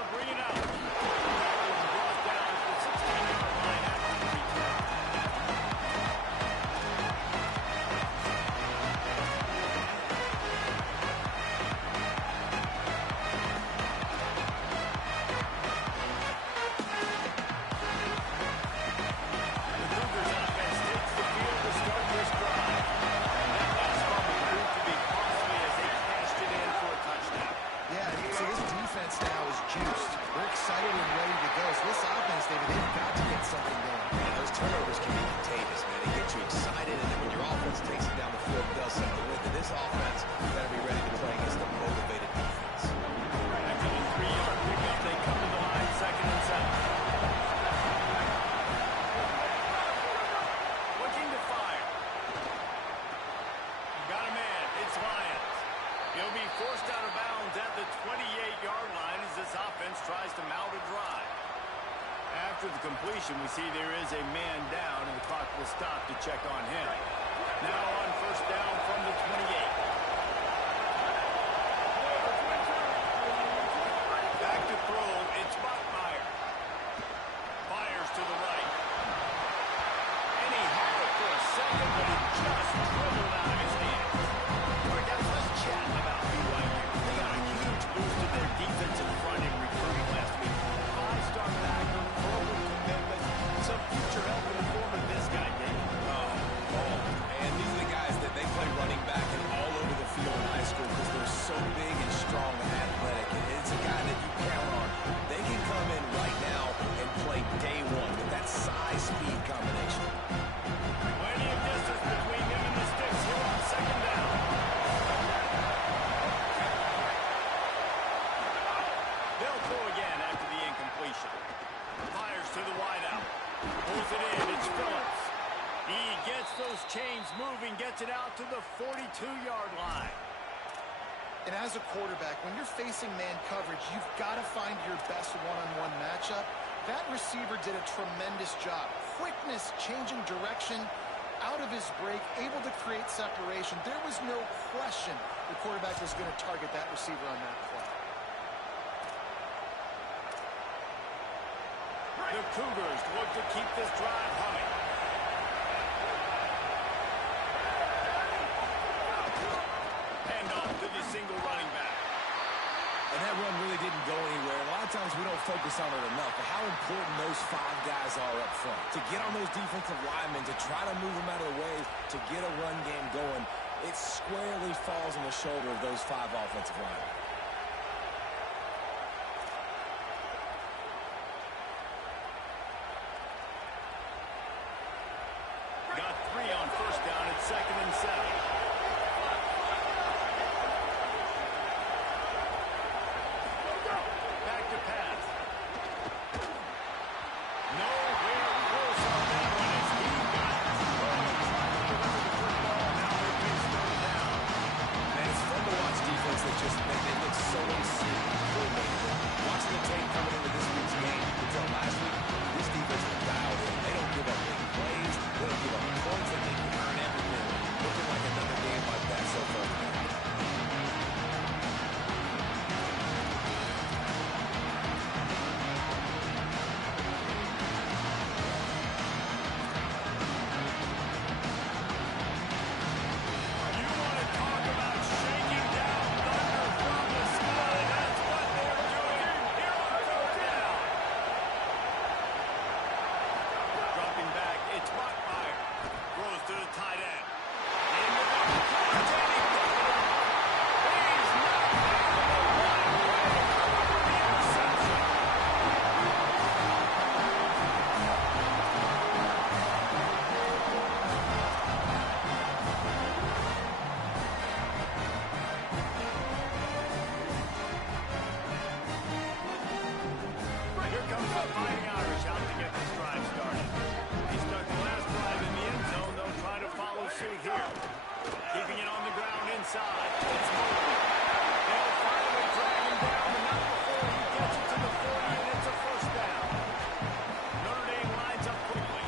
to bring it out. Brought down to the 16-yard line after the return. The Cougars offense takes the field to start this drive. That last fumble proved to be costly as they cashed it in for a touchdown. Yeah, so this defense now is juiced. They're excited and ready to go. So this offense, they've got to get something going. Yeah, those turnovers can be contagious, man. They get you excited, and then when your offense takes it down the field and does something with it, this offense better be ready to play against a motivated defense. After the 3-yard pickup, they come to the line, 2nd and 7. Looking to fire. Got a man. It's Lyons. He'll be forced out of bounds at the 28-yard line as this offense tries to mount a drive. After the completion, we see there is a man down, and the clock will stop to check on him. Now on 1st down from the 28. Back to throw. It's Bachmeier. Fires to the right. And he had it for a second, but it just dribbled out of his hands. All right, guys, let's chat about BYU. They got a huge boost to their defensive front in recruiting last week. 5-star backer, proven commitment, some future help in the form of this guy, Dave. And these are the guys that they play running back and all over the field in high school because they're so big and strong and athletic. And it's a guy that you count on. They can come in right now and play day one with that size-speed combination. Plenty of distance between him and the sticks here on 2nd down. They'll throw again after the incompletion. Fires to the wideout. Pulls it in. It's Phillips. He gets those chains moving, gets it out to the 42-yard line. And as a quarterback, when you're facing man coverage, you've got to find your best one-on-one matchup. That receiver did a tremendous job. Quickness, changing direction, out of his break, able to create separation. There was no question the quarterback was going to target that receiver on that play. The Cougars look to keep this drive humming. Hand off to the single running back. And that run really didn't go anywhere. A lot of times we don't focus on it enough, but how important those 5 guys are up front. To get on those defensive linemen, to try to move them out of the way, to get a run game going, it squarely falls on the shoulder of those 5 offensive linemen. Got 3 on 1st down at 2nd and 7. Back to pass. Nowhere close on that one as he got trying to deliver the football. Now they're being slowed down. And it's fun to watch defense that just they look so insane. Watching the tape coming into this week's game, you can tell last week this defense is dialed in. They don't give up big plays. They don't give up points. They can earn everything. Looking like another game like that so far. You want to talk about shaking down thunder from the sky? That's what they're doing here on 4th down. Dropping back, it's Bachmeier. Throws to the tight end. Into the containing pocket. He's knocked down the right way. The interception. Here comes the Fighting Irish out to get this drive started. He stuck the last drive in the end zone. They'll try to follow suit here. Keeping it on the ground inside. It's moving. They'll finally drag him down, but not before he gets it to the 40, and it's a 1st down. Notre Dame lines up quickly.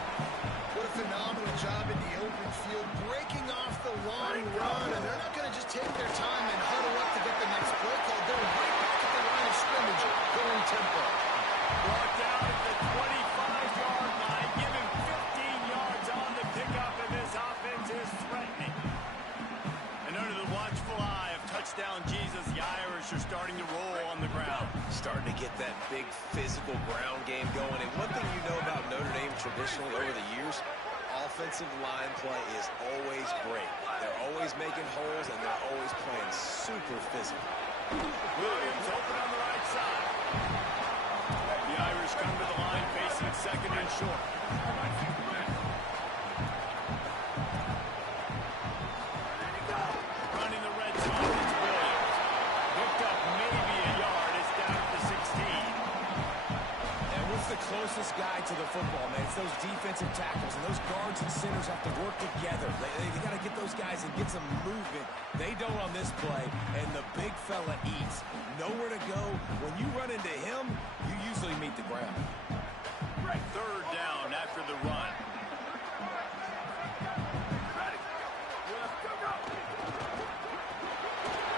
What a phenomenal job in the open field, breaking off the long run, and they're not going to just take their time and huddle up to get the next play call. They're right back at the line of scrimmage, going tempo. starting to get that big physical ground game going. And one thing you know about Notre Dame traditionally over the years, offensive line play is always great. They're always making holes, and they're always playing super physical. Williams open on the right side. The Irish come to the line facing second and short. Running the red zone, it's Williams. Picked up maybe a yard. It's down to the 16. And what's the closest guy to the football, man? It's those defensive tackles, and those guards and centers have to work together. They got to get those guys and get some movement. They don't on this play, and the big fella eats. Nowhere to go. When you run into him, you usually meet the ground. Third down after the run.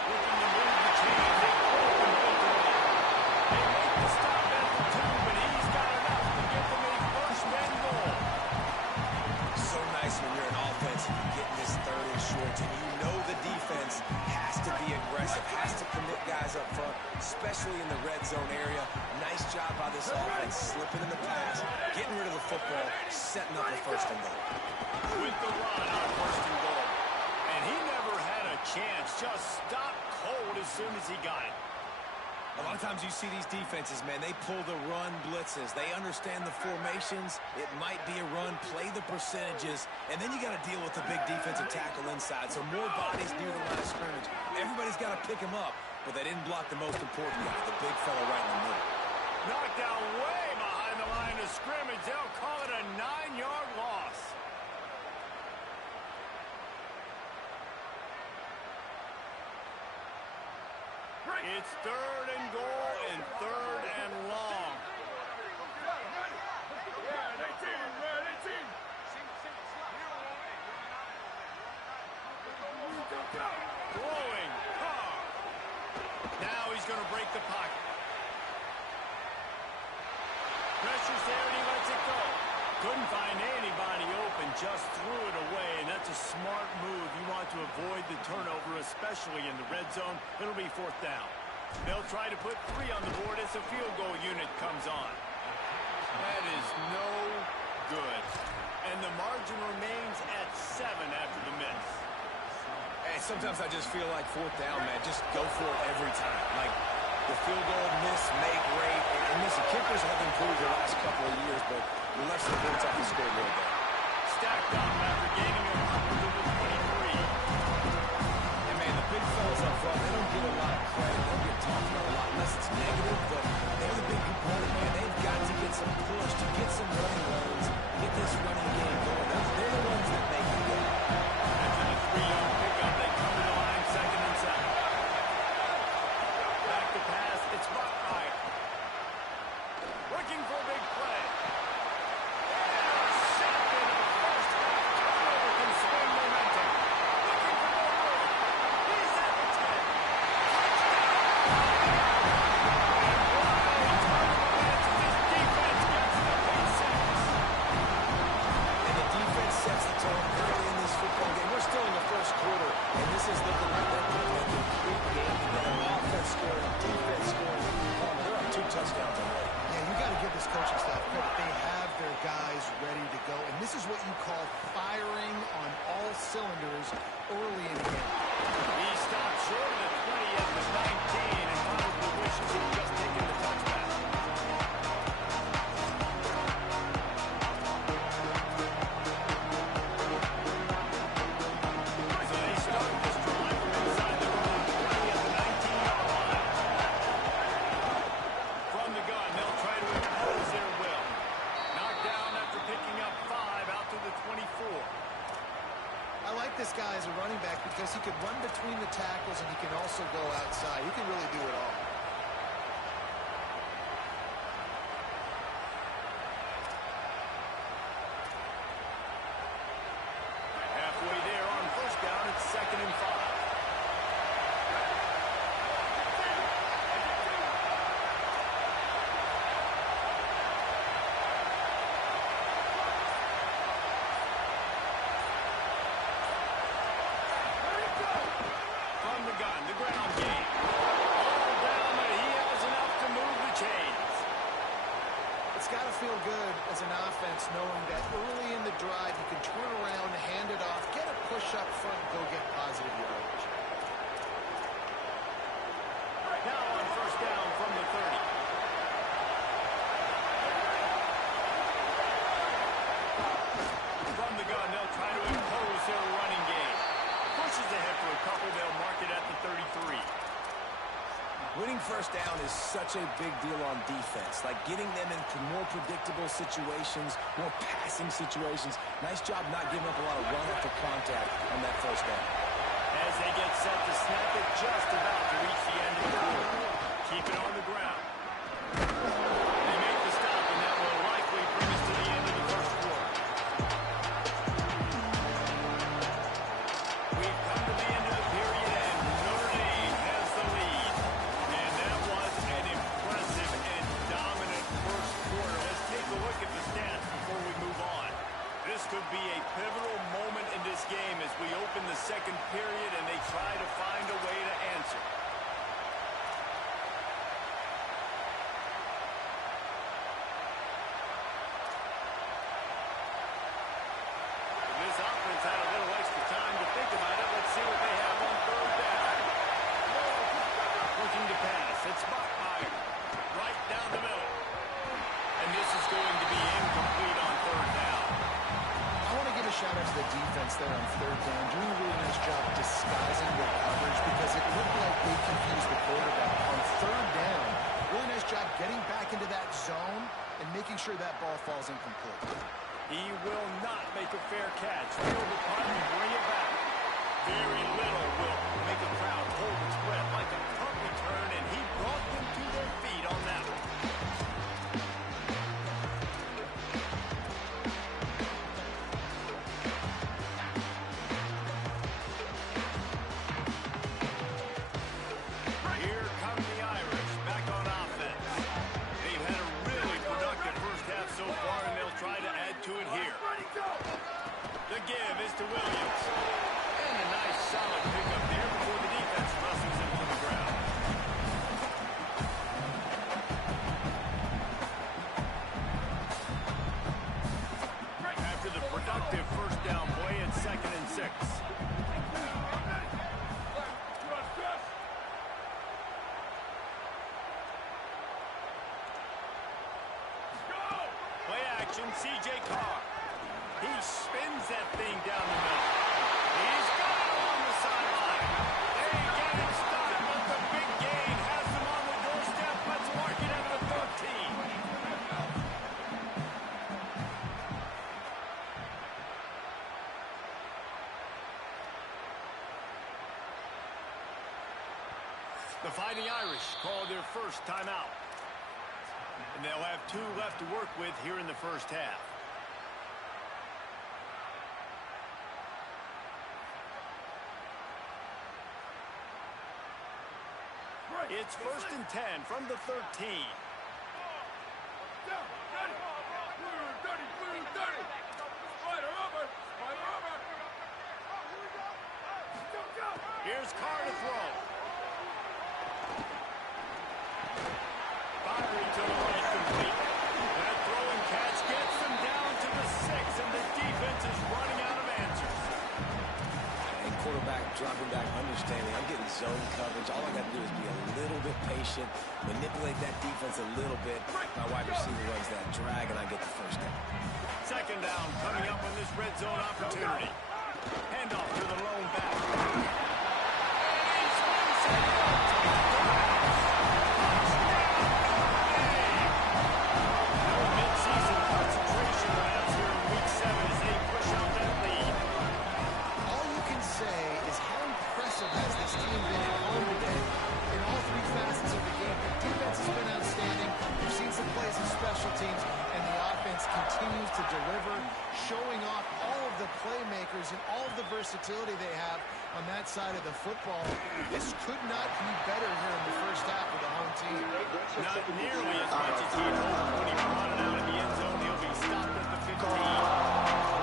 Looking to move the chains. They open both the way. They make the stop after two, but he's got enough to get them a first and goal. So nice when you're an offense and you get in this third and short, and you know the defense has to be aggressive, has to commit guys up front, especially in the red zone area. Nice job by this offense, slipping in the pass, getting rid of the football, setting up a first and goal. With the run on first and goal. And he never had a chance, just stopped cold as soon as he got it. A lot of times you see these defenses, man, they pull the run blitzes. They understand the formations. It might be a run, play the percentages, and then you got to deal with the big defensive tackle inside. So more bodies near the line of scrimmage. Everybody's got to pick him up, but they didn't block the most important guy, the big fella right in the middle. Knocked down way behind the line of scrimmage. They'll call it a 9-yard loss. It's third and goal and third and long. Throwing. Now he's going to break the pocket. Pressure's there and he lets it go. Couldn't find anybody open, just threw it away, and that's a smart move. You want to avoid the turnover, especially in the red zone. It'll be fourth down. They'll try to put 3 on the board as the field goal unit comes on. That is no good. And the margin remains at 7 after the miss. Hey, sometimes I just feel like fourth down, man, just go for it every time. Like the field goal, miss, make, rate. And listen, kickers have improved the last couple of years, but we left some points off the scoreboard there. Stacked on him after gaining a couple to the 23. And man, the big fellas up front, they don't get a lot of credit. They don't get talked about a lot unless it's negative, but they're the big component, man. They've got to get some push, to get some running lanes, get this running game going. They're the ones that make it go. After the 3-yard pickup, they come to the line, second and 7. Back to pass, it's Buckmeyer. Looking for a big play. Intercepted in the first half. Turnover can swing momentum. Looking for more room. He's at the 10. And the defense sets the tone early in this football game. We're still in the first quarter, and this is looking like they're playing a complete game together. Offense scoring, defense scoring. They're up 2 touchdowns already. Yeah, you got to give this coaching staff credit. They have their guys ready to go, and this is what you call firing on all cylinders early in the game. He stopped short of the 20 at the 19 and probably wishes he'd just taken the touchback. So they start this drive from inside their own 20 at the 19-yard line. From the gun, they'll try to impose their will. Knocked down after picking up 5 out to the 24. I like this guy as a running back because he can run between the tackles and he can also go outside. He can really do it all. Halfway there on first down, it's second and 5. From the gun, the ground game. All down as an offense, knowing that early in the drive you can turn around, hand it off, get a push up front, go get positive yardage. Now on first down from the 30. From the gun, they'll try to impose their running game. Pushes ahead for a couple, they'll mark it at the 33. Winning first down is such a big deal on defense, like getting them into more predictable situations, more passing situations. Nice job not giving up a lot of run after contact on that first down. As they get set to snap it, just about to reach the end of the quarter. Keep it on the ground. They make the stop, and that will likely bring us to the end of the first quarter. We've come to the end of the period, and Notre Dame has the lead. And that was an impressive and dominant first quarter. Let's take a look at the stats before we move on. This could be a pivotal moment in this game as we open the second period and they try to find a way to answer. This offense had a little extra time to think about it. Let's see what they have on third down. Looking to pass. It's Bachmeier. Right down the middle. And this is going to be incomplete on third down. I want to give a shout out to the defense there on third down, doing a really nice job disguising their coverage because it looked like they confused the quarterback. On third down, really nice job getting back into that zone and making sure that ball falls incomplete. He will not make a fair catch. Field the punt and bring it back. Very little will make a crowd hold its breath like a punt return, and he brought them to their feet on that one. Here come the Irish back on offense. They've had a really productive first half so far, and they'll try to add to it here. The give is to Williams. And a nice solid pickup there before the defense wrestles him to the ground. After the productive first down play, it's 2nd and 6. Play action, C.J. Carr. He spins that thing down the middle. He's got it along the sideline. They get it stopped, but the big gain has them on the doorstep. Let's mark it at the 13. The Fighting Irish call their first timeout. And they'll have 2 left to work with here in the first half. It's 1st and 10 from the 13. Here's Carr to throw. Firing to the right, complete. That throw and catch gets them down to the 6, and the defense is running out of answers. And quarterback dropping back, understanding I'm getting zone coverage. All I got to do is be a little bit patient, manipulate that defense a little bit. My wide receiver runs that drag, and I get the first down. 2nd down coming up on this red zone opportunity. Handoff to the lone back. Mid-season concentration rounds here in Week 7 as they push out that lead. All you can say is how impressive has this team been at home today in all 3 facets of the game. The defense has been outstanding. We've seen some plays in special teams, and the offense continues to deliver, showing off all of the playmakers and all of the versatility they have on that side of the football. This could not be better here in the first half of the home team. Not nearly as much as he had hoped when he brought it out of the end zone. He'll be stopped at the 15.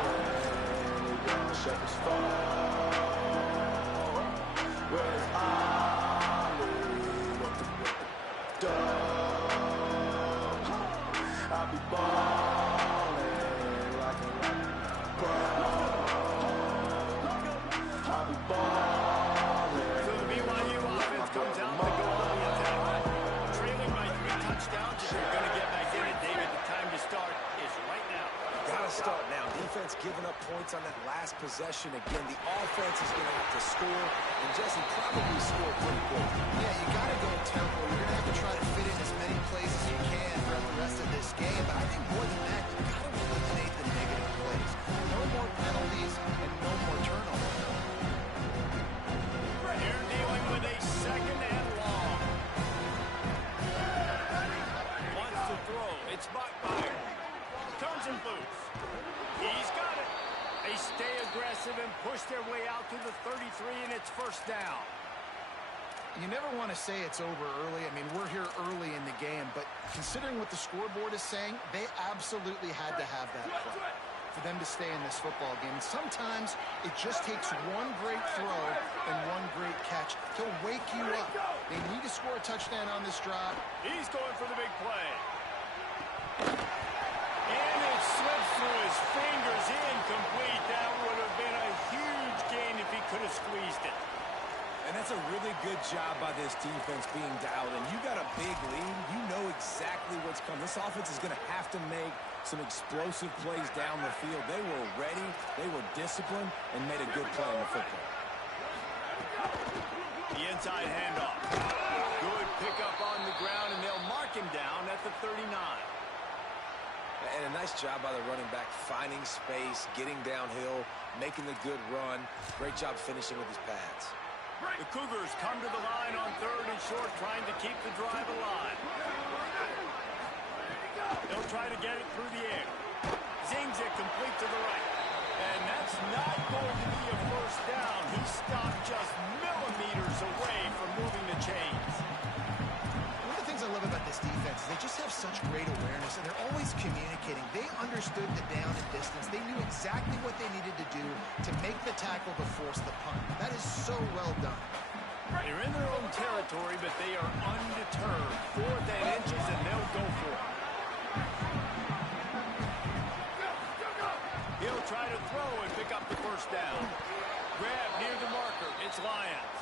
I'll be born. possession again. The offense is going to have to score, and Jesse probably score pretty quick. Yeah, you got to go tempo. You're going to have to try to fit in as many plays as you can throughout the rest of this game. But I think more than that, you got to eliminate the negative plays. No more penalties and no more turnovers. You're dealing with a second and long. Wants to throw. It's Buckmeyer. Turns him loose. He's got it. They stay aggressive and push their way out to the 33, and it's first down. You never want to say it's over early. I mean, we're here early in the game, but considering what the scoreboard is saying, they absolutely had to have that play for them to stay in this football game. And sometimes it just takes one great throw and one great catch. He'll wake you up. They need to score a touchdown on this drive. He's going for the big play. And it slips through his fingers, incomplete. That would have been a huge gain if he could have squeezed it. And that's a really good job by this defense being dialed in. You got a big lead. You know exactly what's coming. This offense is going to have to make some explosive plays down the field. They were ready, they were disciplined, and made a good play on the football. The inside handoff. Good pickup on the ground, and they'll mark him down at the 39. And a nice job by the running back, finding space, getting downhill, making the good run. Great job finishing with his pads. The Cougars come to the line on 3rd and short, trying to keep the drive alive. They'll try to get it through the air. Zings it complete to the right. And that's not going to be a first down. He stopped just millimeters away from moving the chains. One of the things I love about this defense is they just have such great awareness, and they're always communicating. They understood the down and distance. They knew exactly what they needed to do to make the tackle to force the punt. That is so well done. They're in their own territory, but they are undeterred. 4th and inches, and they'll go for it. He'll try to throw and pick up the first down. Grab near the marker. It's Lyons.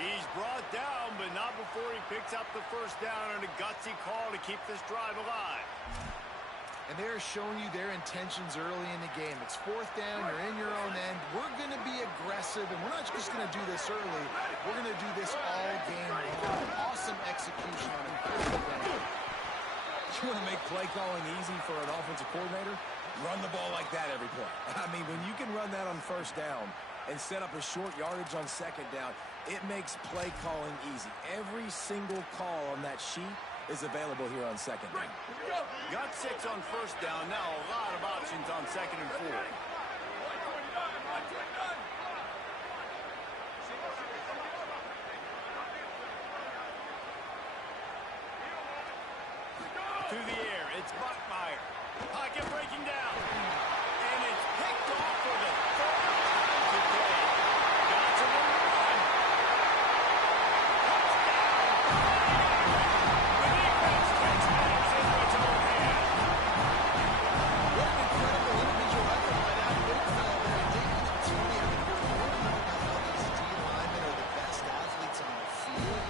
He's brought down, but not before he picks up the first down on a gutsy call to keep this drive alive. And they're showing you their intentions early in the game. It's 4th down, you're in your own end. We're going to be aggressive, and we're not just going to do this early. We're going to do this all game long. Awesome execution on a critical play. You want to make play calling easy for an offensive coordinator? Run the ball like that every play. I mean, when you can run that on first down and set up a short yardage on second down, it makes play calling easy. Every single call on that sheet is available here on second down. Got 6 on first down. Now a lot of options on 2nd and 4. To the air, it's Buckmeyer. Pocket breaking down. And it's picked off for the 3rd time today. Got to the run. The defense takes matters into its own hands. What an incredible individual effort by that big fella there. I think it's funny. I mean, you're wondering about how these D linemen are the best athletes on the field.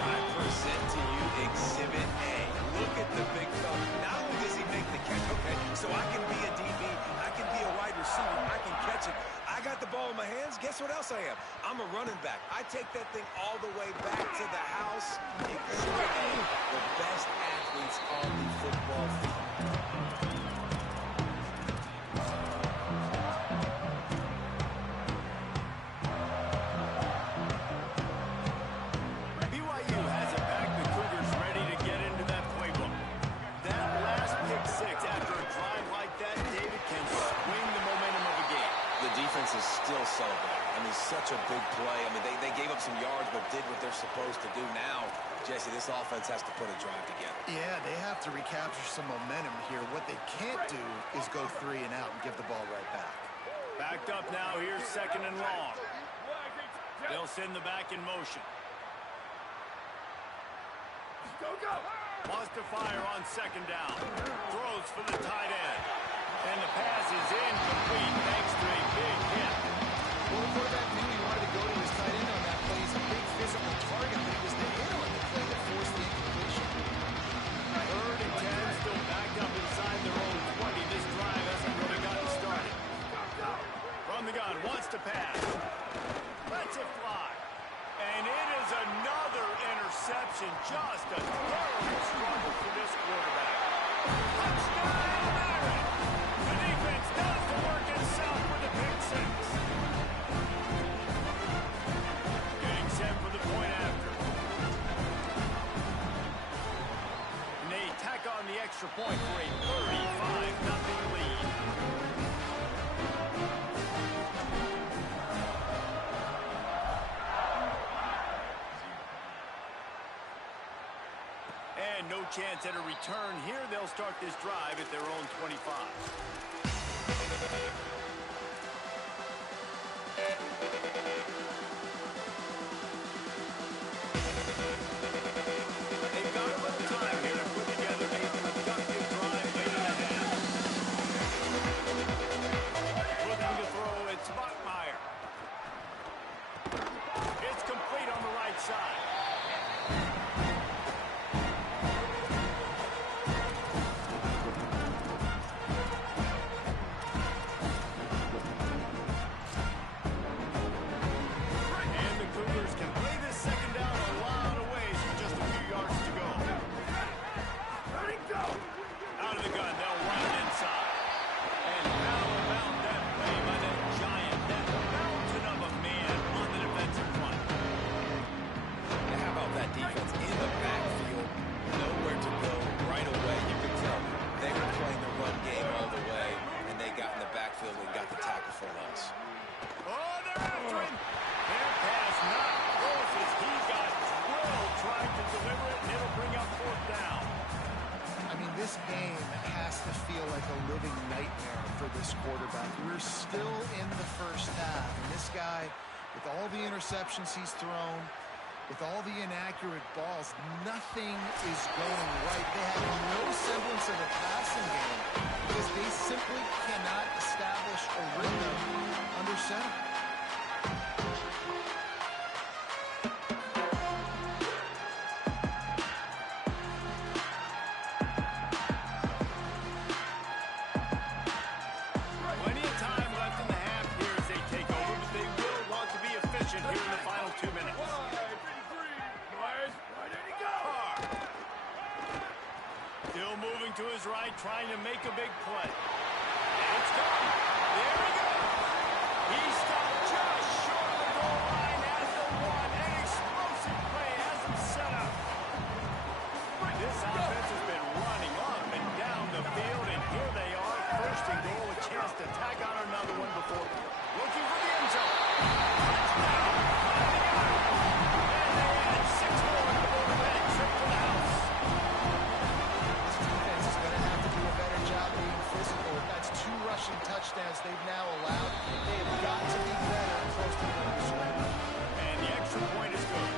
I present to you Exhibit A. Look at the big fella. Not only does he make the catch, okay, so I can be a DB, I can be a wide receiver, I can catch it. I got the ball in my hands. Guess what else I am? I'm a running back. I take that thing all the way back to the house. Exhibit A, the best athletes on the football field. BYU has it back. The Cougars ready to get into that playbook. That last pick 6 after a drive like that, David, can swing the momentum of a game. The defense is still celebrating. I mean, such a big play. I mean, they gave up some yards but did what they're supposed to do. Now, Jesse, this offense has to put a drive together. Yeah, they have to recapture some momentum here. What they can't do is go 3 and out and give the ball right back. Backed up now. Here's 2nd and long. They'll send the back in motion. Wants to fire on 2nd down. Throws for the tight end. And the pass is incomplete thanks to a big hit. Well, the quarterback knew he wanted to go to his tight end on that play. He's a big physical target, but it was the hit on the play that forced the incompletion. 3rd and 10, still backed up inside their own 20. This drive hasn't really gotten started. From the the pass. Lets it fly. And it is another interception. Just a terrible struggle for this quarterback. Touchdown, America! The defense does the work itself with the pick six. Getting set for the point after. And they tack on the extra point for a 35-0 lead. And no chance at a return here. They'll start this drive at their own 25. They've got a little time here to put together a productive drive late in the half. Looking to throw, it's Bachmeier. It's complete on the right side. This game has to feel like a living nightmare for this quarterback. We're still in the first half, and this guy, with all the interceptions he's thrown, with all the inaccurate balls, nothing is going right. They have no semblance of a passing game because they simply cannot establish a rhythm under center. To his right, trying to make a big play. It's gone. There we go. He stopped just short of the goal line as the one. An explosive play has him set up. This offense has been running up and down the field, and here they are, first and goal, a chance to tack on another one before looking for the end zone. Touchdown. And they add 6 more to the quarterback trip to the house. Rushing touchdowns they've now allowed. They have got to be better close to the line of scrimmage. And the extra point is good.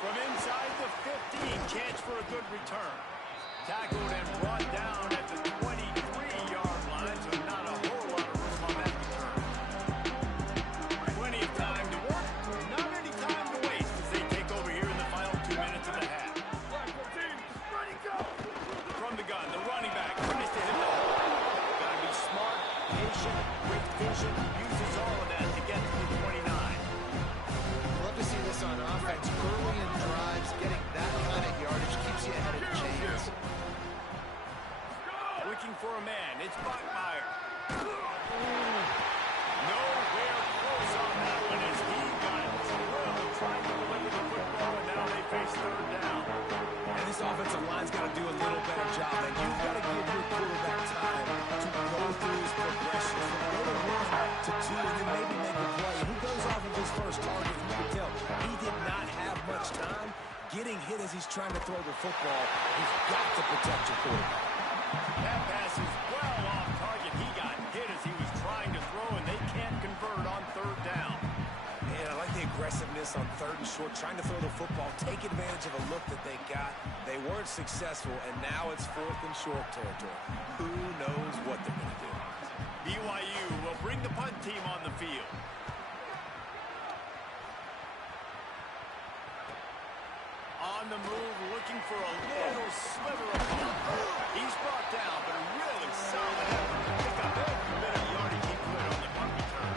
From inside the 15, chance for a good return. Tackled and brought down at the 23-yard line, so not a whole lot of room on that return. Plenty of time to work, not any time to waste as they take over here in the final 2 minutes of the half. From the gun, the running back tries to hit the hole. Got to be smart, patient, quick vision, uses all of that to get to the 29. Love to see this on offense. Early in drives, getting that kind of yardage keeps you ahead of the chains. Looking for a man, it's Bachmeier. Nowhere close on that one as he got drilled trying to deliver the football, and now they face third down. And this offensive line's got to do a little better job, and you've got to give your quarterback time to go through his progression. Go to 1 to 2, and then maybe make a play. And he goes off of his first target, and you can tell he did not have much time getting hit as he's trying to throw the football. He's got to protect your quarterback. That pass is well off target. He got hit as he was trying to throw, and they can't convert on third down. Man, I like the aggressiveness on 3rd and short, trying to throw the football, take advantage of a look that they got. They weren't successful, and now it's 4th and short territory. Who knows what they're going to do? BYU will bring the punt team on the field. On the move, looking for a little sliver of hope. He's brought down, but a really solid effort to pick up every bit of yardage he could on the punt return.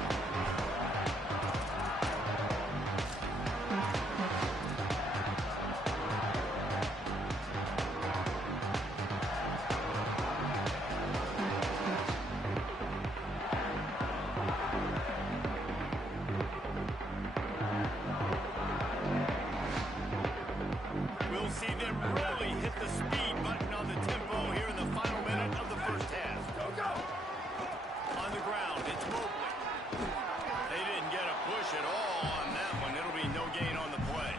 We'll see them really hit the speed button on the tempo here in the final minute of the first half. Go! On the ground, it's Mobley. They didn't get a push at all on that one. It'll be no gain on the play.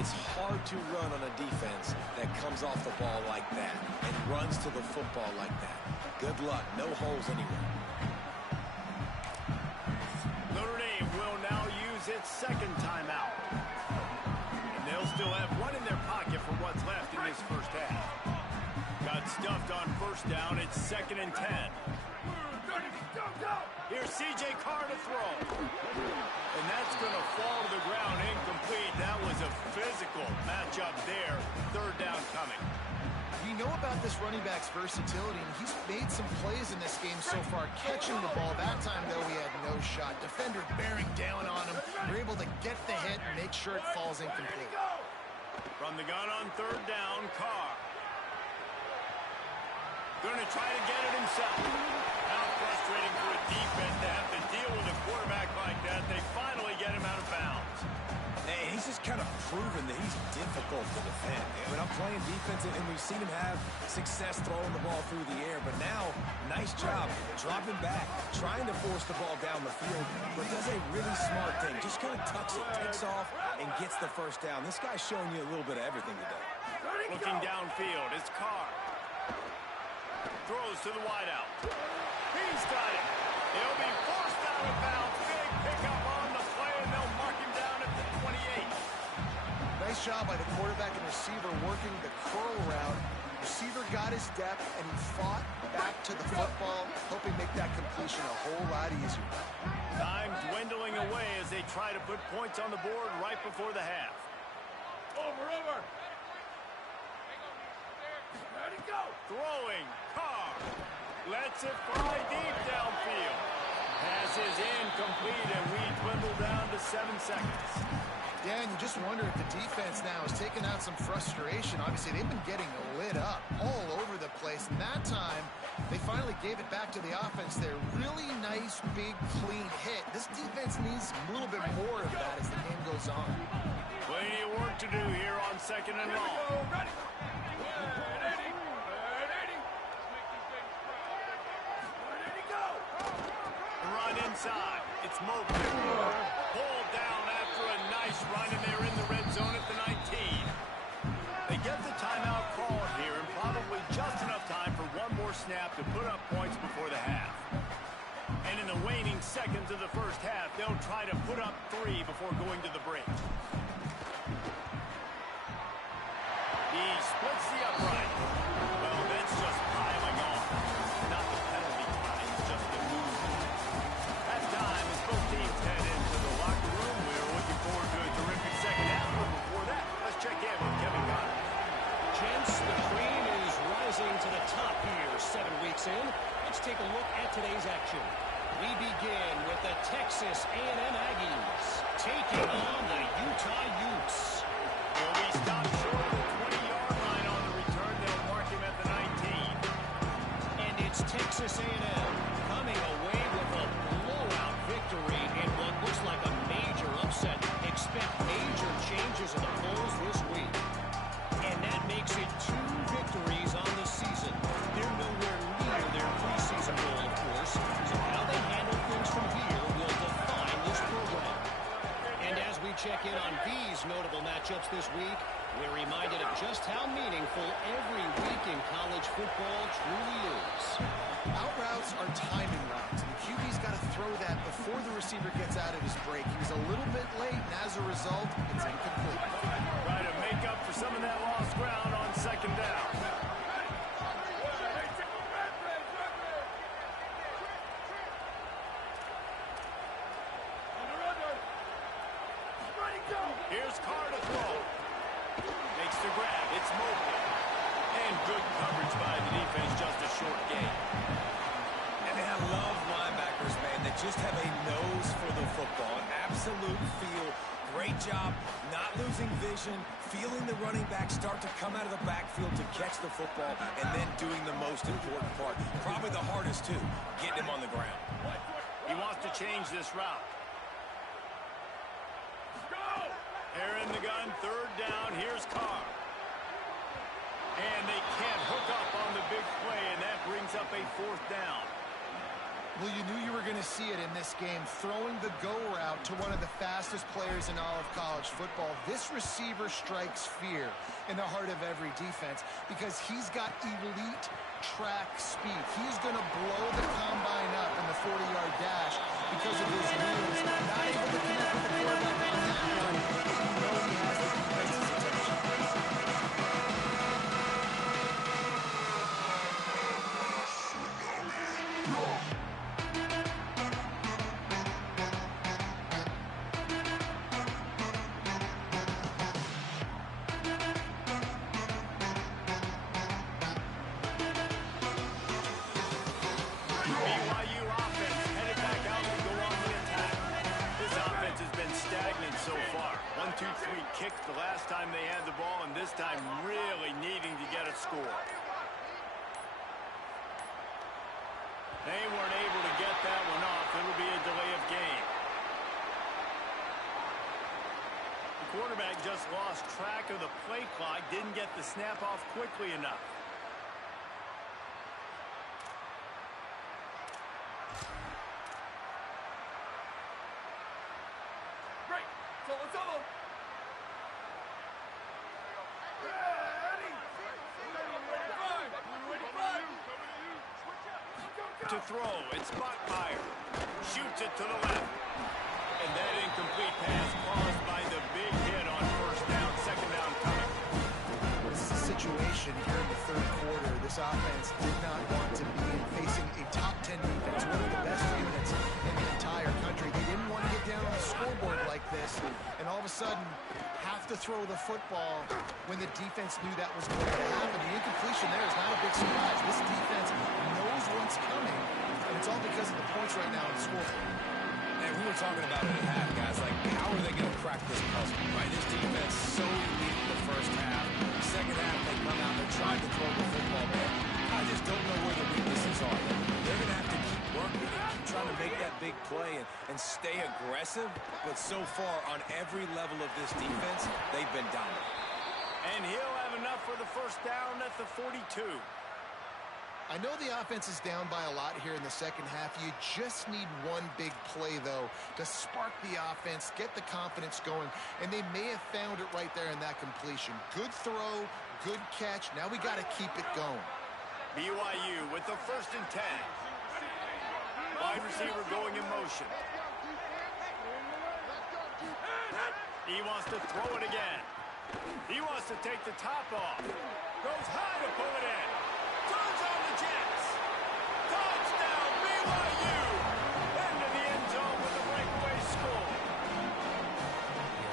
It's hard to run on a defense that comes off the ball like that and runs to the football like that. Good luck. No holes anywhere. Notre Dame will now use its second timeout. And they'll still have one in their pocket for what's left in this first half. Got stuffed on first down. It's 2nd and 10. Here's C.J. Carr to throw. And that's going to fall to the ground incomplete. That was a physical matchup there. 3rd down coming. You know about this running back's versatility, and he's made some plays in this game so far, catching the ball. That time, though, he had no shot. Defender bearing down on him. They're able to get the hit and make sure it falls incomplete. From the gun on 3rd down, Carr. Going to try to get it himself. How frustrating for a defense to have to deal with a quarterback like that. They finally get him out of bounds. Hey, he's just kind of proven that he's difficult to defend. I mean, I'm playing defense, and we've seen him have success throwing the ball through the air. But now, nice job dropping back, trying to force the ball down the field, but does a really smart thing. Just kind of tucks it, takes off, and gets the first down. This guy's showing you a little bit of everything today. Looking downfield, it's Carr. Throws to the wideout. He's got it. He'll be forced out of bounds. Big pickup on the play, and they'll mark him down at the 28. Nice job by the quarterback and receiver working the curl route. Receiver got his depth, and he fought back to the football, helping make that completion a whole lot easier. Time dwindling away as they try to put points on the board right before the half. Over. Ready, go. Throwing. Carr. Lets it fly deep downfield. Pass is incomplete, and we dwindle down to 7 seconds. Dan, you just wonder if the defense now is taking out some frustration. Obviously, they've been getting lit up all over the place. And that time, they finally gave it back to the offense there. Really nice, big, clean hit. This defense needs a little bit more of that as the game goes on. Plenty of work to do here on 2nd and long. Run inside. It's Mobley. Pulled down after a nice run, and they're in the red zone at the 19. They get the timeout called here, and probably just enough time for one more snap to put up points before the half. And in the waning seconds of the first half, they'll try to put up 3 before going to the break. He splits the upright. Well, that's just piling on. Not the penalty time, just the movement. At time, as both teams head into the locker room, we're looking forward to a terrific second half. But before that, let's check in with Kevin Connor. Gents, the cream is rising to the top here 7 weeks in. Let's take a look at today's action. We begin with the Texas A&M Aggies taking on the Utah Utes. He'll be stopped short of the 20-yard line on the return. They'll mark him at the 19. And it's Texas A&M coming away with a blowout victory in what looks like a major upset. Expect major changes in the polls this week. And that makes it 2 victories on the season. They're nowhere near their preseason goal, of course. So how they handle things from here will define this program. And as we check in on these notable matchups this week, we're reminded of just how meaningful every week in college football truly is. Out routes are timing routes, and the QB's got to throw that before the receiver gets out of his break. He was a little bit late, and as a result, it's incomplete. Try to make up for some of that lost ground on 2nd down. Here's Carr to throw. Makes the grab. It's Mobley. And good coverage by the defense, just a short gain. And I love linebackers, man, that just have a nose for the football, an absolute feel. Great job not losing vision, feeling the running back start to come out of the backfield to catch the football, and then doing the most important part. Probably the hardest, too, getting him on the ground. He wants to change this route. Air in the gun, third down. Here's Carr. And they can't hook up on the big play, and that brings up a fourth down. Well, you knew you were going to see it in this game, throwing the go route to one of the fastest players in all of college football. This receiver strikes fear in the heart of every defense because he's got elite track speed. He's going to blow the combine up in the 40-yard dash because of his wheels. Not able to connect with the quarterback on that one. You know he has the defense's attention. BYU offense headed back out to go on the attack. This offense has been stagnant so far. 1-2-3 kick the last time they had the ball, and this time really needing to get a score. They weren't able to get that one off. It'll be a delay of game. The quarterback just lost track of the play clock, didn't get the snap off quickly enough. To throw, it's Bachmeyer. Shoots it to the left. And that incomplete pass caused by the big hit on first down, second down coming. This is a situation here in the third quarter. This offense did not want to be in, facing a top 10 defense, one of the best units in the entire country. They didn't want to get down on the scoreboard like this, and all of a sudden have to throw the football when the defense knew that was going to happen. The incompletion there is not a big surprise. This defense knows what's coming, and it's all because of the points right now in the scoreboard. And we were talking about it at half, guys. Like, how are they going to crack this puzzle? Right, this defense so elite in the first half. Second half, they come out and try to throw the football, man. I just don't know where the weaknesses are. They're going to have to keep working and keep trying to make that big play and stay aggressive. But so far, on every level of this defense, they've been dominant. And he'll have enough for the first down at the 42. I know the offense is down by a lot here in the second half. You just need one big play, though, to spark the offense, get the confidence going, and they may have found it right there in that completion. Good throw, good catch. Now we got to keep it going. BYU with the 1st and 10. Wide receiver going in motion. He wants to throw it again. He wants to take the top off. Goes high to pull it in. Turns on the Jets. Touchdown, BYU. Into the end zone with a breakaway score.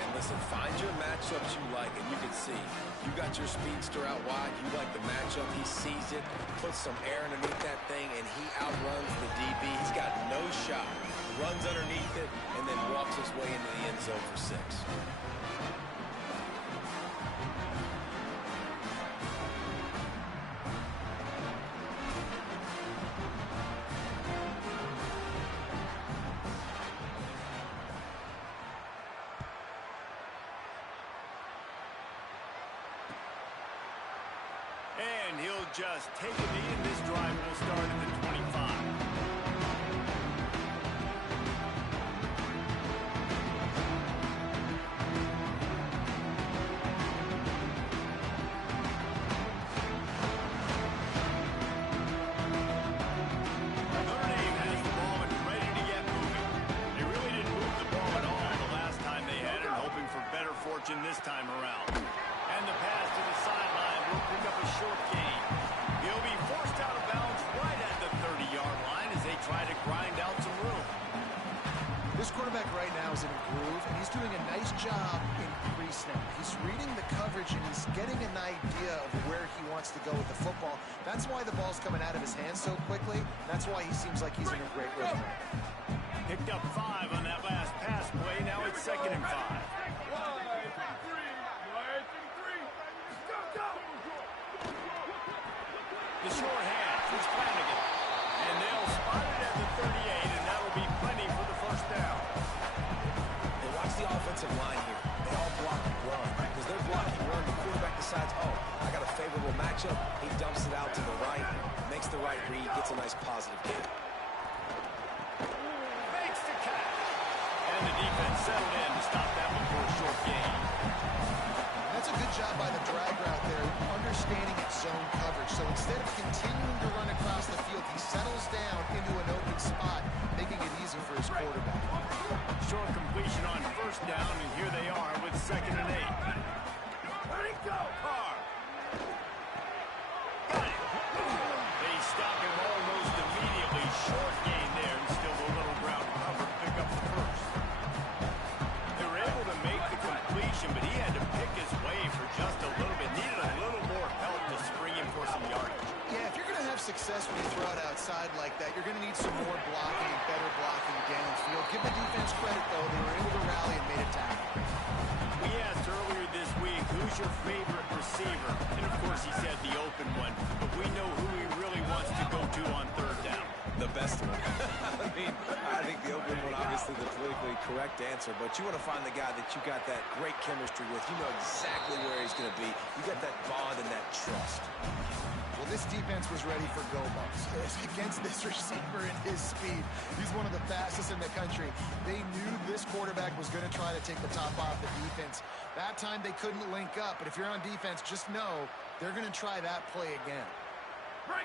And listen, find your matchups you like, and you can see. You got your speedster out wide. You like the matchup. He sees it, puts some air underneath that thing, and he outruns the DB. He's got no shot. Runs underneath it, and then walks his way into the end zone for 6. And he'll just take a knee, and this drive will start at the 25. Notre Dame has the ball and ready to get moving. They really didn't move the ball at all the last time they had it, hoping for better fortune this time around. And the pass to the sideline will pick up a short gain. He'll be forced out of bounds right at the 30-yard line as they try to grind out some room. This quarterback right now is in a groove, and he's doing a nice job in pre-snap. He's reading the coverage, and he's getting an idea of where he wants to go with the football. That's why the ball's coming out of his hands so quickly. That's why he seems like he's in a great rhythm. Picked up 5 on that last pass play. Now it's 2nd and 5. The short hands, it's Flanagan. And they'll spot it at the 38, and that'll be plenty for the first down. And watch the offensive line here. They all block and run. Because they're blocking run, the quarterback decides, oh, I got a favorable matchup. He dumps it out to the right, makes the right read, gets a nice positive gain. Makes the catch. And the defense settled in to stop that one for a short gain. That's a good job by the drag route there, understanding its zone coverage. So instead of continuing to run across the field, he settles down into an open spot, making it easy for his quarterback. Short completion on first down, and here they are with 2nd and 8. Ready, go! Carr. Got it. They stop him almost immediately. Short gain there, and still a little ground cover to pick up the first. They were able to make the completion, but he had to pick his way for just a little bit. Needed a little more help to spring him for some yardage. Yeah, if you're going to have success when you throw it outside like that, you're going to need some more blocking and better blocking downfield. Give the defense credit, though. They were able to rally and made a tackle. We asked earlier this week, who's your favorite receiver? And, of course, he said the open one. But we know who he really wants to go to on 3rd down. The best one. I think the open one, obviously the politically correct answer, but you want to find the guy that you got that great chemistry with. You know exactly where he's going to be. You got that bond and that trust. Well, this defense was ready for go-bumps. Against this receiver and his speed, he's one of the fastest in the country. They knew this quarterback was going to try to take the top off the defense. That time they couldn't link up, but if you're on defense, just know they're going to try that play again.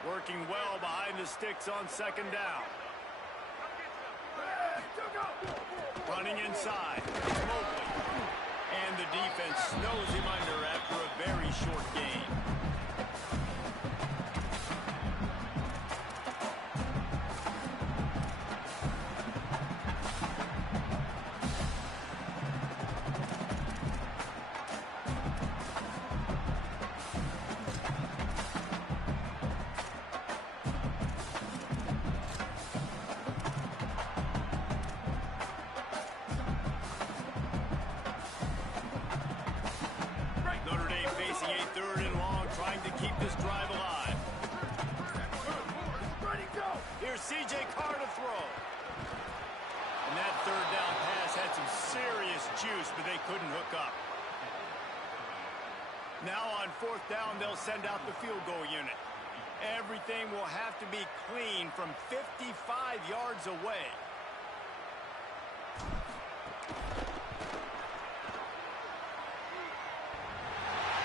Working well behind the sticks on 2nd down. Running inside. It's Mobley. And the defense snows him under after a very short gain. C.J. Carr to throw. And that 3rd down pass had some serious juice, but they couldn't hook up. Now on 4th down, they'll send out the field goal unit. Everything will have to be clean from 55 yards away.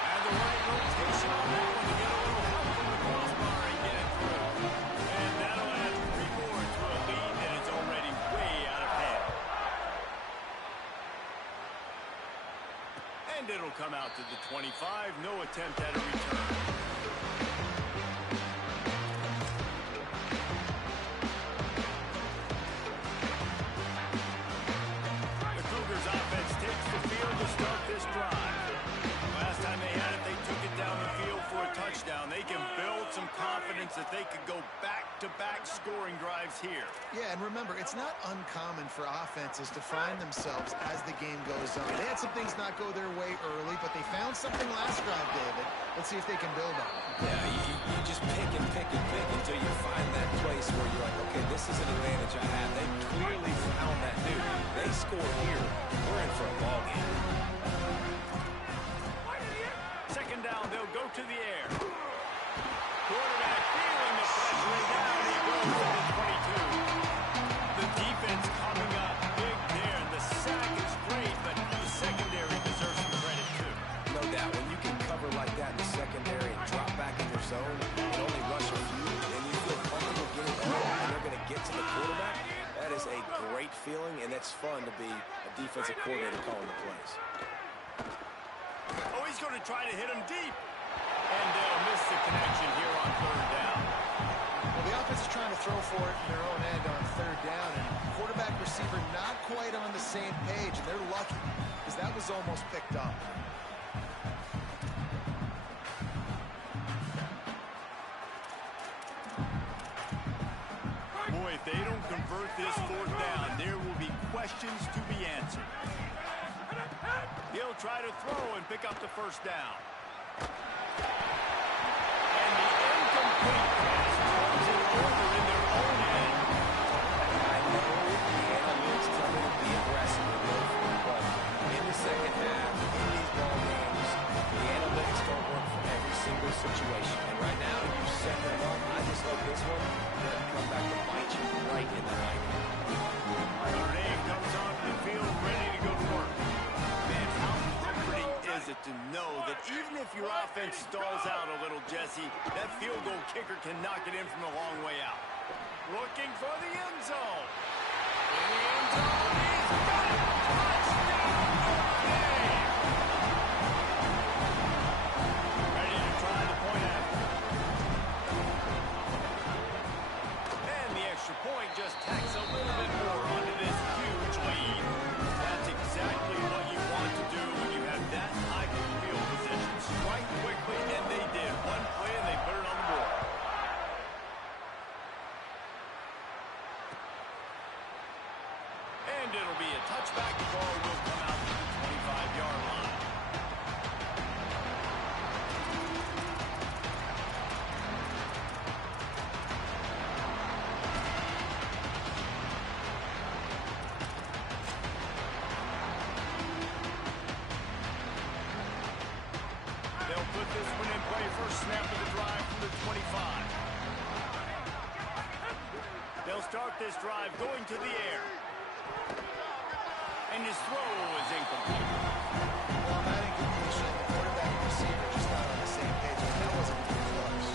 And the right rotation on that one to get a little help from the crossbar and get it through. And that'll add 3 more to a lead that is already way out of hand. And it'll come out to the 25. No attempt at a return. The Cougars offense takes the field to start this drive. Last time they had it, they took it down the field for a touchdown. They can build some confidence that they could go back-to-back scoring drives here. Yeah, and remember, it's not uncommon for offenses to find themselves as the game goes on. They had some things not go their way early, but they found something last drive, David. Let's see if they can build on it. Yeah, you just pick and pick and pick until you find that place where you're like, okay, this is an advantage I have. They clearly found that dude. They score here. We're in for a ball game. 2nd down, they'll go to the air. Quarterback feeling the pressure, and down he goes to the 22. The defense coming up big there, and the sack is great, but the secondary deserves some credit too. No doubt, when you can cover like that in the secondary and drop back in your zone and only rush a few, and you feel comfortable getting up and they're going to get to the quarterback, that is a great feeling, and it's fun to be a defensive coordinator calling the plays. Oh, he's going to try to hit him deep. And they'll miss the connection here on 3rd down. Well, the offense is trying to throw for it in their own end on 3rd down, and quarterback quarterback receiver not quite on the same page, and they're lucky because that was almost picked up. Boy, if they don't convert this fourth down, there will be questions to be answered. He'll try to throw and pick up the first down. And the incomplete pass throws it over in their own end. I know the analytics tell me to be aggressive and go for it, but in the second half, in these ball games, the analytics don't work for every single situation. And right now, you set them up. I just hope this one doesn't come back to bite you right in the eye. Notre Dame comes onto the field ready to go to work. Man, how comforting is it to know that even if your offense stalls out a little, Jesse, that field goal kicker can knock it in from a long way out. Looking for the end zone. In the end zone, he's got it! Touchdown, Notre Dame! Ready to try the point after. And the extra point just tacks a little bit more onto this huge lead. That's exactly what you want to do when you have that type of field position. Strike quickly, and they did. One play, and they put it on the board. And it'll be a touchback. The ball will come out to the 25-yard line. They'll put this one in play. First snap of the drive from the 25. They'll start this drive going to the air. And his throw is incomplete. Well, that incompletion, the quarterback and receiver just not on the same page. That wasn't even close.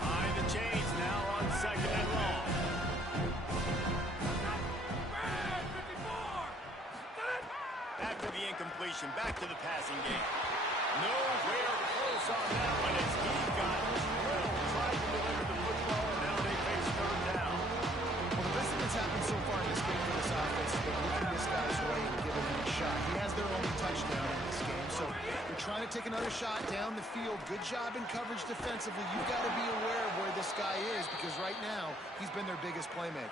Behind the chains now on second and long. After the incompletion, back to the passing game. Nowhere close on that one as he got drilled, tried to deliver the football, and now they face third down. Well, the best thing that's happened so far in this game for this offense is they're looking this guy's way and giving him a shot. He has their only touchdown in this game, so they're trying to take another shot down the field. Good job in coverage defensively. You've got to be aware of where this guy is because right now he's been their biggest playmaker.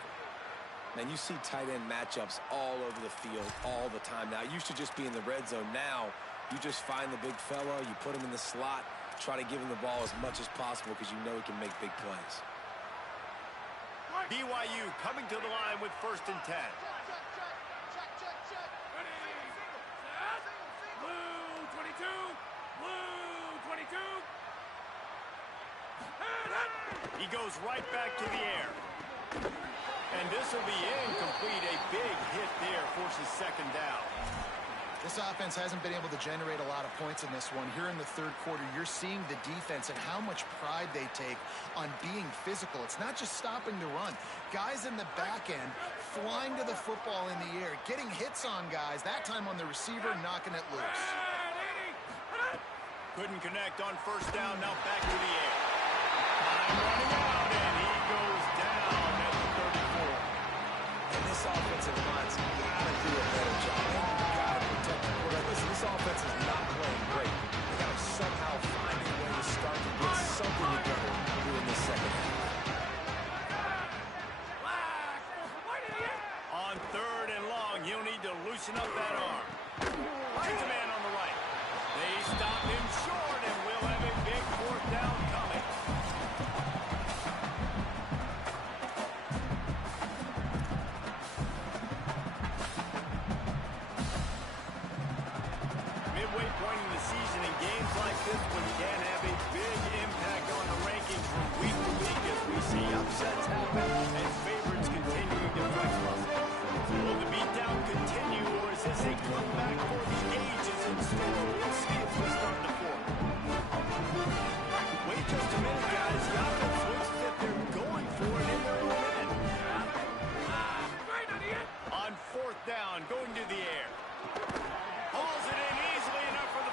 Man, you see tight end matchups all over the field all the time now. It used to just be in the red zone. Now you just find the big fella, you put him in the slot, try to give him the ball as much as possible because you know he can make big plays. BYU coming to the line with first and 10. He goes right back to the air. And this will be incomplete. A big hit there forces second down. This offense hasn't been able to generate a lot of points in this one. Here in the third quarter, you're seeing the defense and how much pride they take on being physical. It's not just stopping the run. Guys in the back end flying to the football in the air, getting hits on guys, that time on the receiver, knocking it loose. Couldn't connect on first down, now back to the air. Time running out, and he goes down at the 34. And this offensive line's got to do a better job. They got to protect the quarterback. Listen, this offense is not playing great. They got to somehow find a way to start to get something together during the second half. On third and long, he'll need to loosen up that arm. Finds a man on the right. They stop him short, and we'll have a big fourth down coming. Midway point in the season, in games like this one can have a big impact on the rankings from week to week as we see upsets happen and favorites continuing to flex muscle. Will the beatdown continue, or is this a comeback for the ages in store? We'll see as we start the fourth. Wait just a minute, guys. The offense looks as if they're going for it in their own end. On fourth down, going to the air. Hauls it in easily enough for the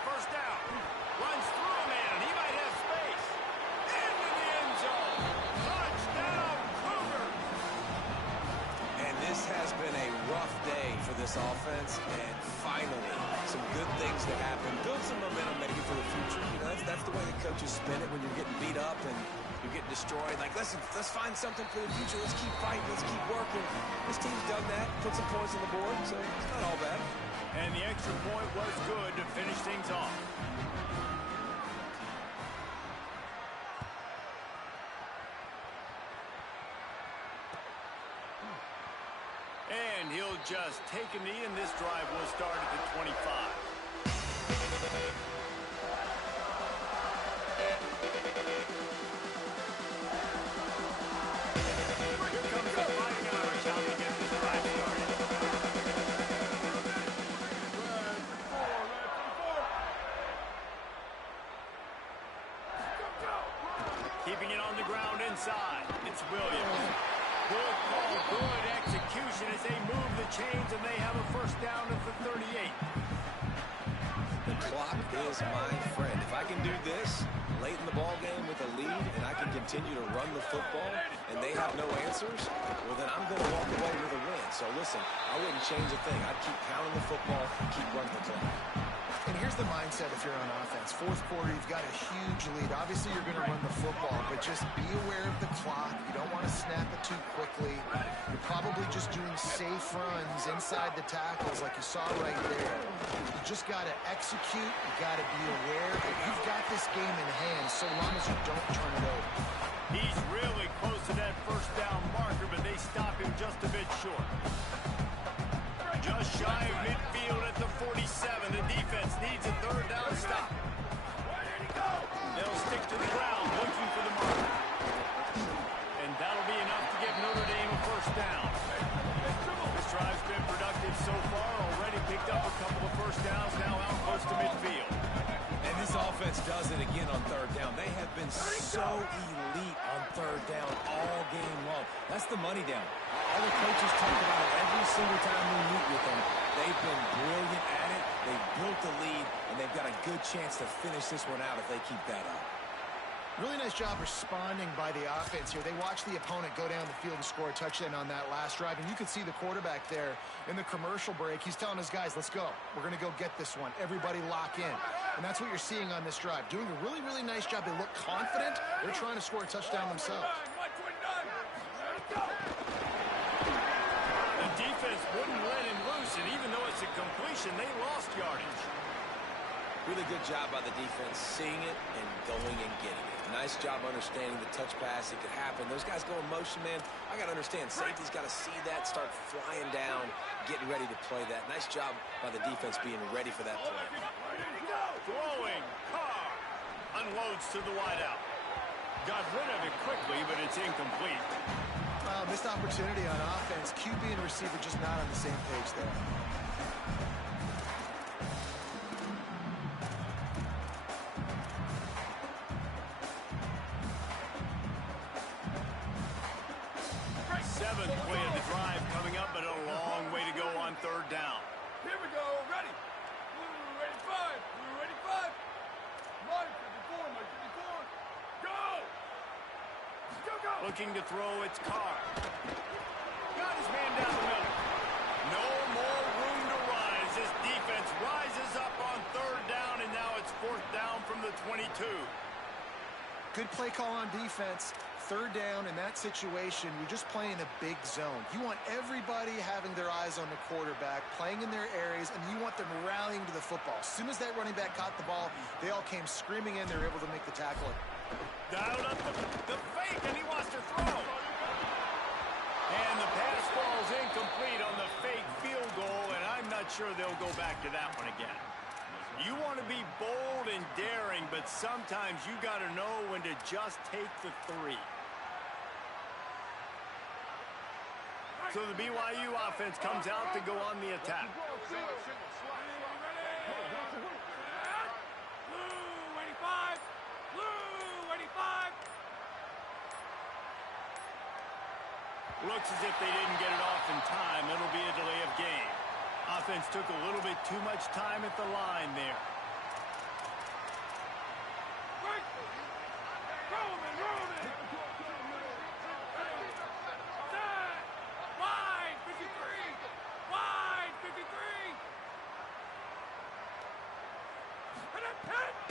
for this offense, and finally, some good things to happen. Build some momentum maybe for the future. You know, that's the way the coaches spin it when you're getting beat up and you're getting destroyed. Like, listen, let's find something for the future. Let's keep fighting. Let's keep working. This team's done that, put some points on the board, so it's not all bad. And the extra point was good to finish things off. And he'll just take a knee, and this drive will start at the 25. Here comes the Fighting Irish out to get this drive started. Keeping it on the ground inside. It's Williams. Good call, good execution as they move the chains, and they have a first down at the 38. The clock is my friend. If I can do this late in the ball game with a lead and I can continue to run the football and they have no answers, well, then I'm going to walk away with a win. So, listen, I wouldn't change a thing. I'd keep pounding the football, keep running the clock. And here's the mindset if you're on offense. Fourth quarter, you've got a huge lead. Obviously, you're going to run the football, but just be aware of the clock. You don't want to snap it too quickly. You're probably just doing safe runs inside the tackles like you saw right there. You just got to execute. You got to be aware that you've got this game in hand so long as you don't turn it over. He's really close to that first down marker, but they stop him just a bit short. Just shy of midfield at the 47. The defense needs a third down stop. They'll stick to the ground looking for the marker. And that'll be enough to give Notre Dame a first down. This drive's been productive so far. Already picked up a couple of first downs, now out close to midfield. And this offense does it again on third down. They have been so elite on third down all game long. That's the money down. All the coaches talk about it every single time we meet with them. They've been brilliant at it. They've built the lead, and they've got a good chance to finish this one out if they keep that up. Really nice job responding by the offense here. They watched the opponent go down the field and score a touchdown on that last drive. And you could see the quarterback there in the commercial break. He's telling his guys, let's go. We're going to go get this one. Everybody lock in. And that's what you're seeing on this drive. Doing a really, really nice job. They look confident. They're trying to score a touchdown themselves. The defense wouldn't let him loose, and even though it's a completion, they lost yardage. Really good job by the defense, seeing it and going and getting it. Nice job understanding the touch pass. It could happen. Those guys go in motion, man. I got to understand. Safety's got to see that, start flying down, getting ready to play that. Nice job by the defense being ready for that play. Throwing, Carr unloads to the wideout. Got rid of it quickly, but it's incomplete. Well, missed opportunity on offense. QB and receiver just not on the same page there. Seventh play of the drive coming up, but a long way to go on third down. Here we go. Ready. Blue, ready, five. Blue, ready, five. Mike 54, Mike 54. Go! Go! Looking to throw, it's Carr. Got his man down the middle. No more room to run as this defense rises up on third down, and now it's fourth down from the 22. Good play call on defense. Third down in that situation, you're just playing a big zone. You want everybody having their eyes on the quarterback, playing in their areas, and you want them rallying to the football. As soon as that running back caught the ball, they all came screaming in. They were able to make the tackle. Dialed up the fake, and he wants to throw. And the pass falls incomplete on the fake field goal, and I'm not sure they'll go back to that one again. You want to be bold and daring, but sometimes you got to know when to just take the three. So the BYU offense comes out to go on the attack. Blue, 85. Blue, 85. Looks as if they didn't get it off in time. It'll be a delay of game. Offense took a little bit too much time at the line there. Wide 53. Wide 53.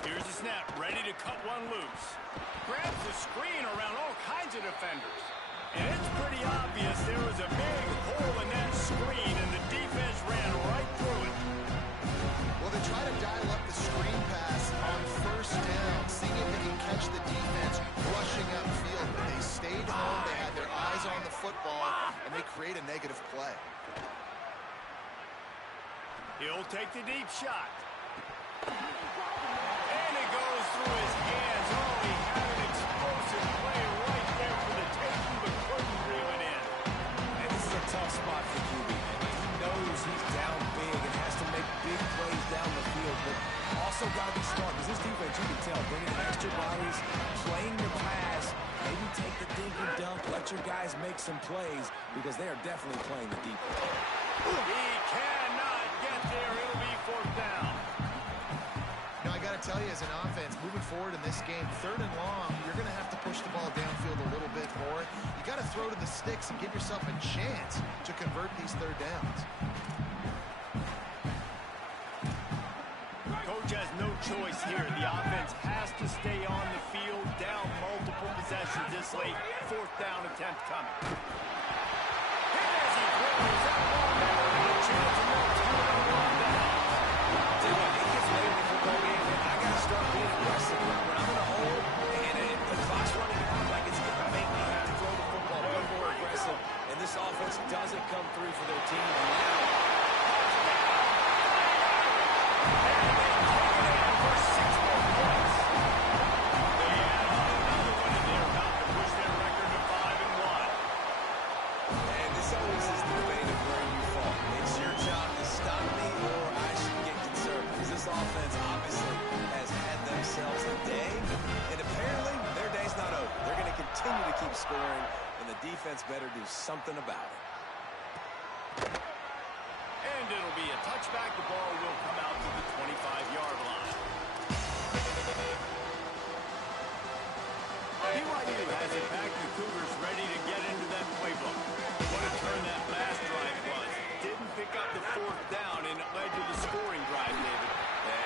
Here's the snap, ready to cut one loose. Grabs the screen around all kinds of defenders. And it's pretty obvious there was a big hole in that screen, and the defense ran right through it. Well, they try to dial up the screen pass on first down, seeing if they can catch the defense rushing upfield. But they stayed home, they had their eyes on the football, and they create a negative play. He'll take the deep shot. And it goes through his hands. Oh, he had an explosive play right there for the taking, but couldn't reel it in. And this is a tough spot for QB. He knows he's down big and has to make big plays down the field, but also got to be smart because this defense, you can tell, bringing extra bodies, playing the pass, maybe take the dink and dunk, let your guys make some plays because they are definitely playing the deep. He cannot get there. It'll be fourth down. You know, I got to tell you, as an offense, moving forward in this game, 3rd and long, you're going to have to push the ball downfield a little bit more. You got to throw to the sticks and give yourself a chance to convert these 3rd downs. Coach has no choice here. The offense has to stay on the field, down multiple possessions this late. 4th down attempt coming. Hit as he throws that ball never had a chance, and they'll turn it over on down. Tell you what, it gets late in the football game, and I got to start being aggressive. When I'm in a hole and the clock's running out like it's going to make me have to throw the football, be more aggressive, and this offense doesn't come through for their team. And now, for 6 more points. They add on another one, and they're about to push their record to 5-1. and this always is the debate of where you fall. It's your job to stop me, or I should get concerned, because this offense obviously has had themselves a day, and apparently their day's not over. They're going to continue to keep scoring, and the defense better do something about it. And it'll be a touchback. The ball will come out to the 25-yard line. BYU has it back. The Cougars ready to get into that playbook. What a turn that last drive was. Didn't pick up the 4th down, and it led to the scoring drive, David.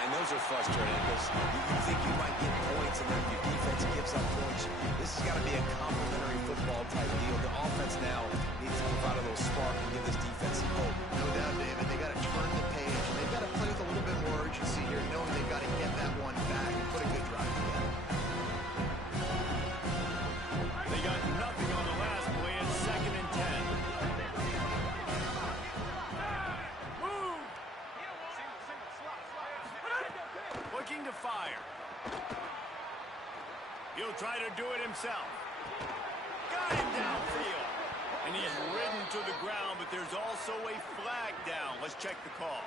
And those are frustrating because you think you might get points, and then your defense gives up points. This has got to be a complementary football type deal. The offense now needs to provide a little spark and give this defense some hope. No doubt, David. They got to turn the page, and they've got to play with a little bit more urgency here, knowing they've got to get that one back and put a good drive together. They got nothing on the last play. It's 2nd and 10. Move! Looking to fire. He'll try to do it himself. Got him downfield. And he's ridden to the ground, but there's also a flag down. Let's check the call.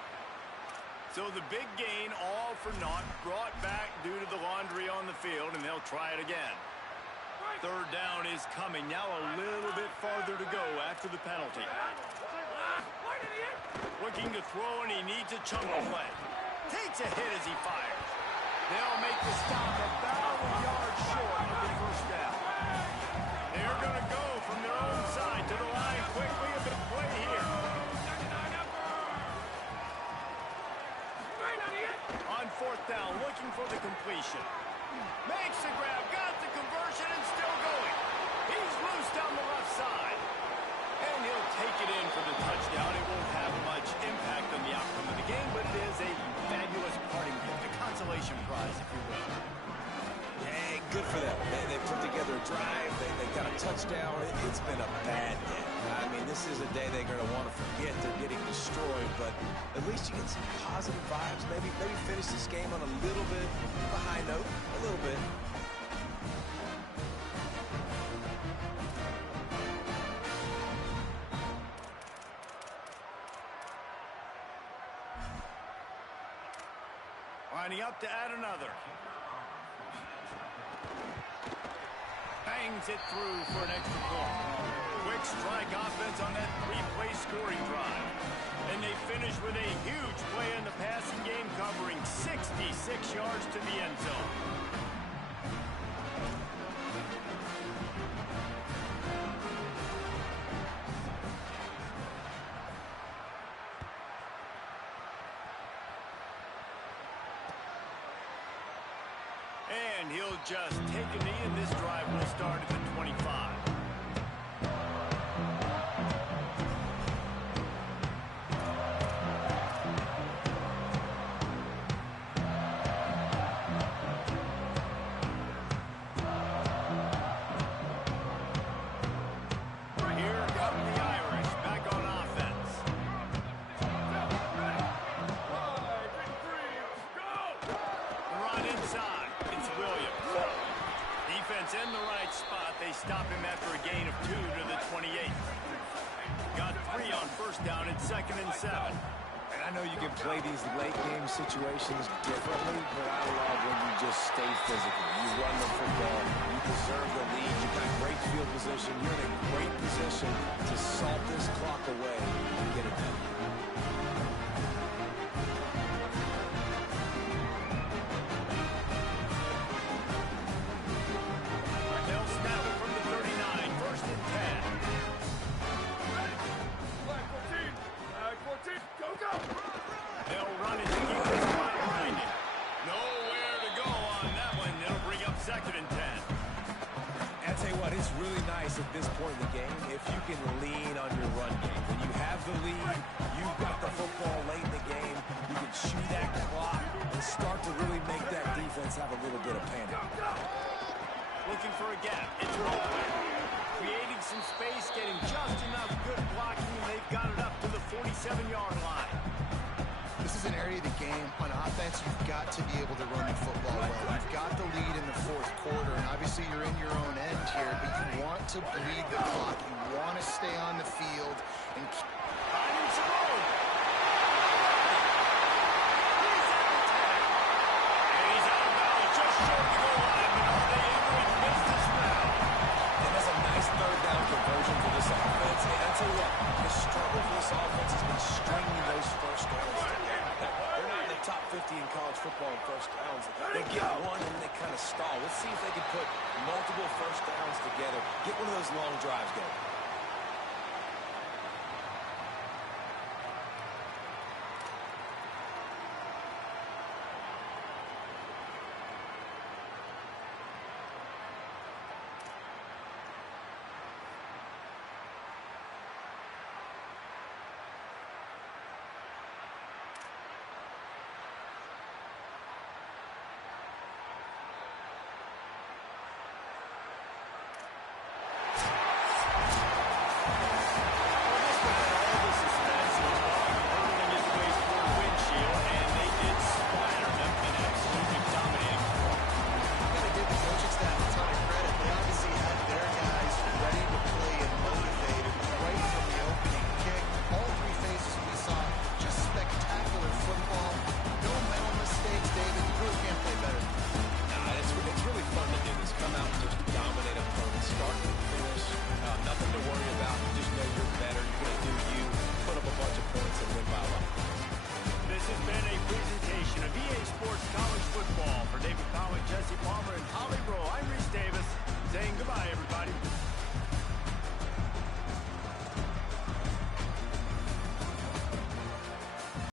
So the big gain, all for naught, brought back due to the laundry on the field, and they'll try it again. 3rd down is coming. Now a little bit farther to go after the penalty. Looking to throw, and he needs a chunk play. Takes a hit as he fires. They'll make the stop about a yard short of the 1st down. They're going to go from their own side to the line quickly. A big play here. On 4th down, looking for the completion. Makes the grab, got the conversion, and still going. He's loose down the left side. And he'll take it in for the touchdown. It won't have much impact on the outcome of the game, but it is a fabulous parting gift, a consolation prize, if you will. Hey, good for them. They put together a drive. They got a touchdown. It's been a bad day. I mean, this is a day they're going to want to forget. They're getting destroyed, but at least you get some positive vibes. Maybe finish this game on a little bit of a high note, a little bit. Lining up to add another. Bangs it through for an extra point. Quick strike offense on that 3-play scoring drive. And they finish with a huge play in the passing game, covering 66 yards to the end zone. And he'll just take a knee, and this drive will start at the 25. Here come the Irish back on offense. Run inside. It's Williams. Defense in the right spot. They stop him after a gain of 2 to the 28. Got 3 on first down. It's 2nd and 7. And I know you can play these late game situations differently, but I love when you just stay physical. You run the football, you preserve the lead, you got great field position, you're in a great position to salt this clock away and get it done. They'll snap it from the 39. 1st and 10. Flag 14, go, go! They'll run it to keep this clock grinding. Nowhere to go on that one. It'll bring up 2nd and 10. And I tell you what, it's really nice at this point in the game if you can lean on your run game. When you have the lead, you've got the football late in the game, you can chew that clock and start to really make that defense have a little bit of panic. Looking for a gap. It's Roper. Creating some space, getting just enough good blocking, and they've got it up to the 47-yard line. This is an area of the game. On offense, you've got to be able to run the football well. You've got the lead in the 4th quarter, and obviously you're in your own end here, but you want to bleed the clock. You want to stay on the field and keep... Finding some room. He's out of time. And he's out of bounds, just short of the goal line, but are they able to miss this now? And that's a nice 3rd down conversion for this offense. And I tell you what, the struggle for this offense has been stringing those first downs together. They're not in the top 50 in college football in first downs. They get one and they kind of stall. Let's see if they can put multiple first downs together. Get one of those long drives going.